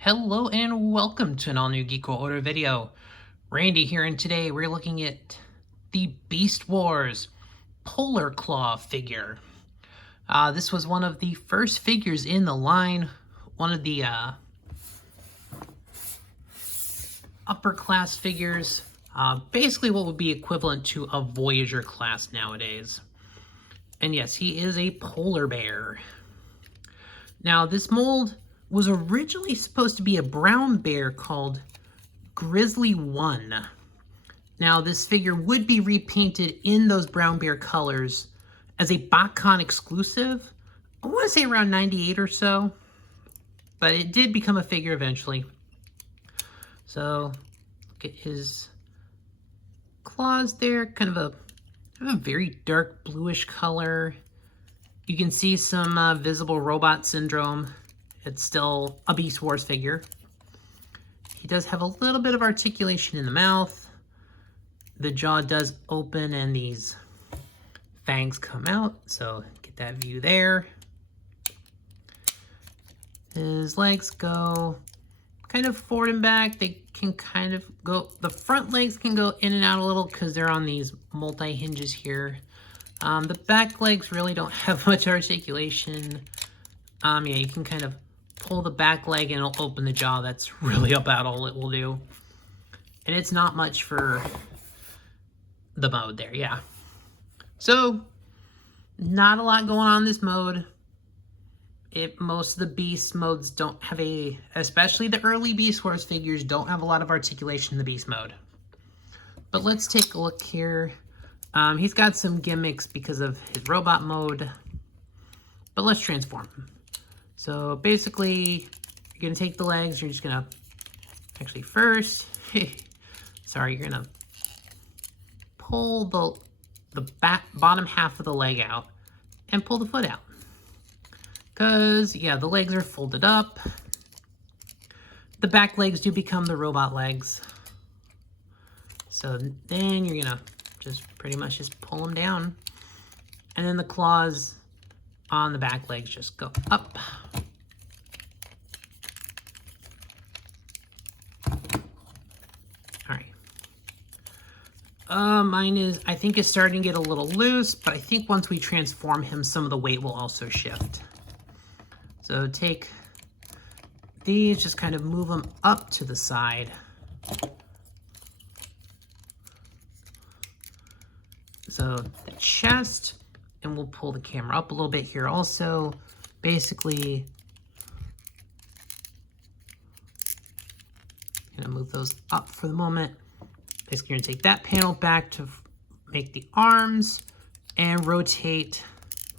Hello and welcome to an all-new Geek World Order video. Randy here, and today we're looking at the Beast Wars Polar Claw figure. This was one of the first figures in the line, one of the upper class figures, basically what would be equivalent to a Voyager class nowadays. And yes, he is a polar bear. Now this mold was originally supposed to be a brown bear called Grizzly 1. Now, this figure would be repainted in those brown bear colors as a BotCon exclusive. I want to say around 98 or so, but it did become a figure eventually. So, look at his claws there, kind of a very dark bluish color. You can see some visible robot syndrome. It's still a Beast Wars figure. He does have a little bit of articulation in the mouth. The jaw does open and these fangs come out, so get that view there. His legs go kind of forward and back. They can kind of go, the front legs can go in and out a little because they're on these multi-hinges here. The back legs really don't have much articulation. Yeah, you can kind of pull the back leg and it'll open the jaw. That's really about all it will do. And it's not much for the mode there, yeah. So, not a lot going on in this mode. Most of the Beast modes don't have especially the early Beast Wars figures, don't have a lot of articulation in the Beast mode. But let's take a look here. He's got some gimmicks because of his robot mode. But let's transform him. So basically, you're going to take the legs, you're just going to, actually first, sorry, you're going to pull the bottom half of the leg out and pull the foot out. Because, yeah, the legs are folded up. The back legs do become the robot legs. So then you're going to just pretty much just pull them down. And then the claws on the back legs just go up. All right. Mine I think is starting to get a little loose, but I think once we transform him, some of the weight will also shift. So take these, just kind of move them up to the side. So the chest, and we'll pull the camera up a little bit here also. Basically, gonna move those up for the moment. Basically, you're gonna take that panel back to make the arms and rotate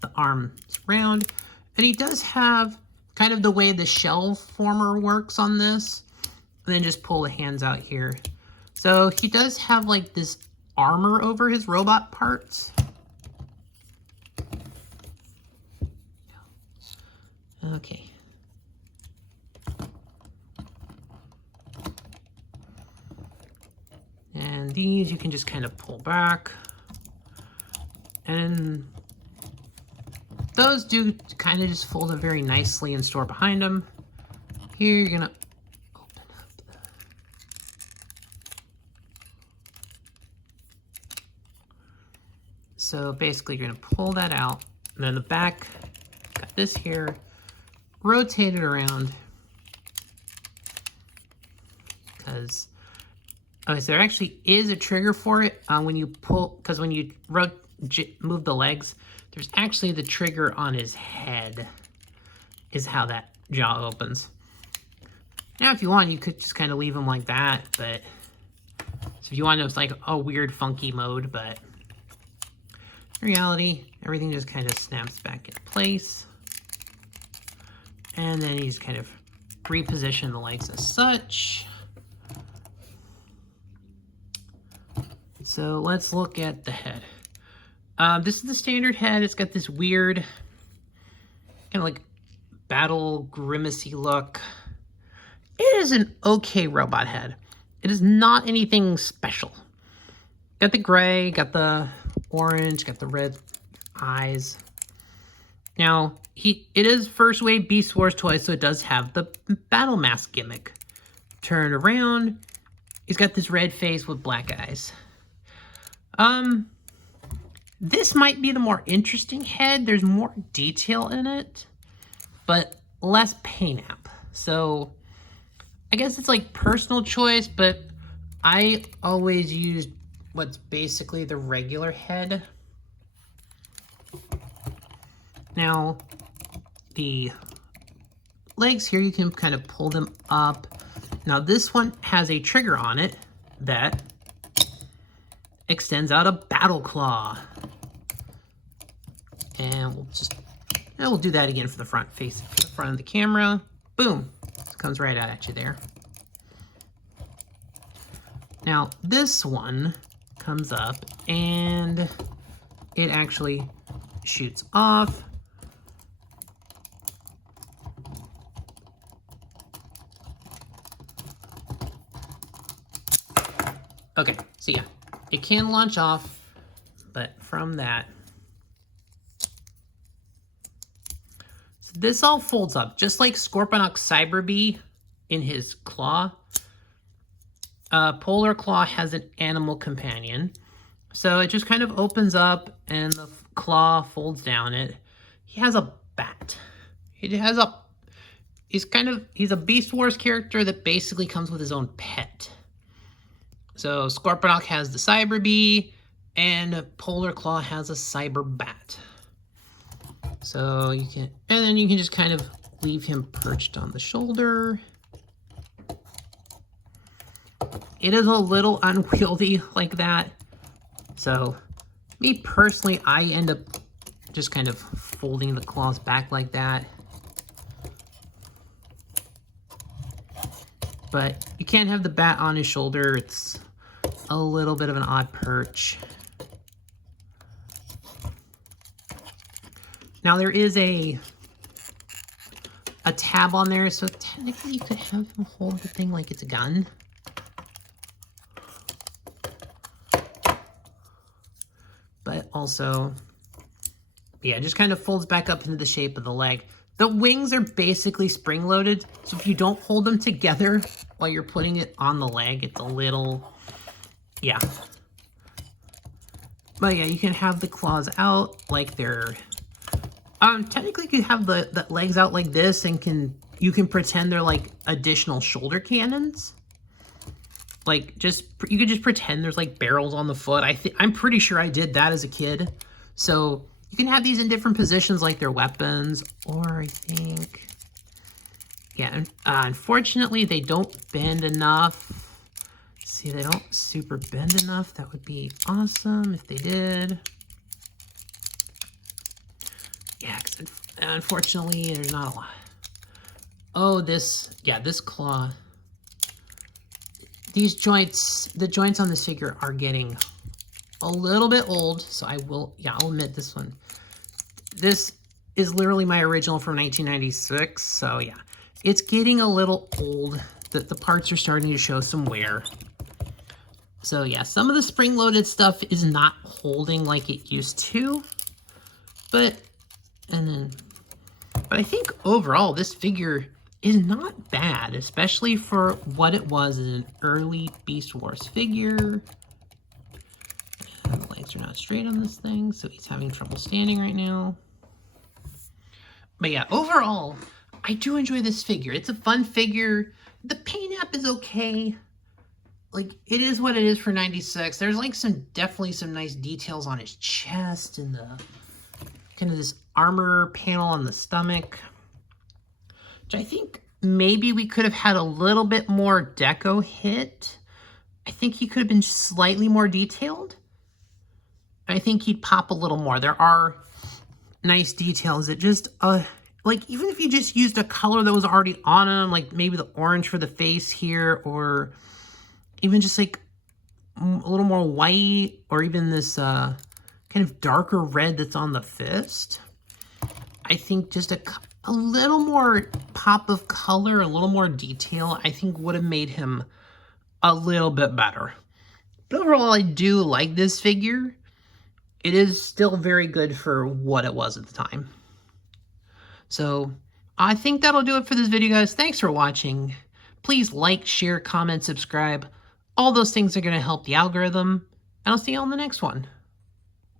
the arms around. And he does have kind of the way the shell former works on this. And then just pull the hands out here. So he does have like this armor over his robot parts. Okay. And these you can just kind of pull back. And those do kind of just fold it very nicely and store behind them. Here you're gonna open up so basically you're gonna pull that out, and then the back, got this here, rotate it around, because okay, so there actually is a trigger for it when you pull, because when you move the legs, there's actually the trigger on his head is how that jaw opens. Now if you want, you could just kind of leave him like that, but so if you want, it's like a weird funky mode, but in reality, everything just kind of snaps back in place. And then you just kind of reposition the legs as such. So let's look at the head. This is the standard head. It's got this weird kind of like battle grimacy look. It is an okay robot head. It is not anything special. Got the gray, got the orange, got the red eyes. Now, it is first wave Beast Wars toy, so it does have the battle mask gimmick. Turn around, he's got this red face with black eyes. This might be the more interesting head. There's more detail in it, but less paint app. So I guess it's like personal choice, but I always used what's basically the regular head. Now, the legs here, you can kind of pull them up. Now this one has a trigger on it that extends out a battle claw. And we'll do that again for the front face, for the front of the camera. Boom, it comes right out at you there. Now this one comes up and it actually shoots off. Okay, so yeah, it can launch off, but from that, so this all folds up, just like Scorponok Cyber Bee in his claw. Polar Claw has an animal companion, so it just kind of opens up and the claw folds down. He has a bat. He's a Beast Wars character that basically comes with his own pet. So Scorponok has the Cyber Bee, and Polar Claw has a Cyber Bat. So you can, and then you can just kind of leave him perched on the shoulder. It is a little unwieldy like that. So me personally, I end up just kind of folding the claws back like that. But you can't have the bat on his shoulder. It's a little bit of an odd perch. Now there is a tab on there, so technically you could have him hold the thing like it's a gun. But also, yeah, it just kind of folds back up into the shape of the leg. The wings are basically spring-loaded, so if you don't hold them together while you're putting it on the leg, it's a little, yeah. But yeah, you can have the claws out like they're, technically you can have the legs out like this, and you can pretend they're like additional shoulder cannons. Like, you could just pretend there's like barrels on the foot. I'm pretty sure I did that as a kid. So you can have these in different positions like they're weapons, or I think, yeah, unfortunately they don't bend enough. See, they don't super bend enough. That would be awesome if they did. Yeah, because unfortunately there's not a lot. Oh, this claw. These joints, the joints on this figure are getting a little bit old, so I'll admit this one. This is literally my original from 1996, so yeah. It's getting a little old. The parts are starting to show some wear. So yeah, some of the spring-loaded stuff is not holding like it used to. But I think overall, this figure is not bad, especially for what it was as an early Beast Wars figure. And the legs are not straight on this thing, so he's having trouble standing right now. But yeah, overall, I do enjoy this figure. It's a fun figure. The paint app is okay. Like, it is what it is for 96. There's like definitely some nice details on his chest and the kind of this armor panel on the stomach, which I think maybe we could have had a little bit more deco hit. I think he could have been slightly more detailed. I think he'd pop a little more. There are nice details that just, like, even if you just used a color that was already on him, like maybe the orange for the face here, or even just like a little more white, or even this kind of darker red that's on the fist. I think just a little more pop of color, a little more detail, I think would have made him a little bit better. But overall, I do like this figure. It is still very good for what it was at the time. So I think that'll do it for this video, guys. Thanks for watching. Please like, share, comment, subscribe. All those things are going to help the algorithm. And I'll see you on the next one.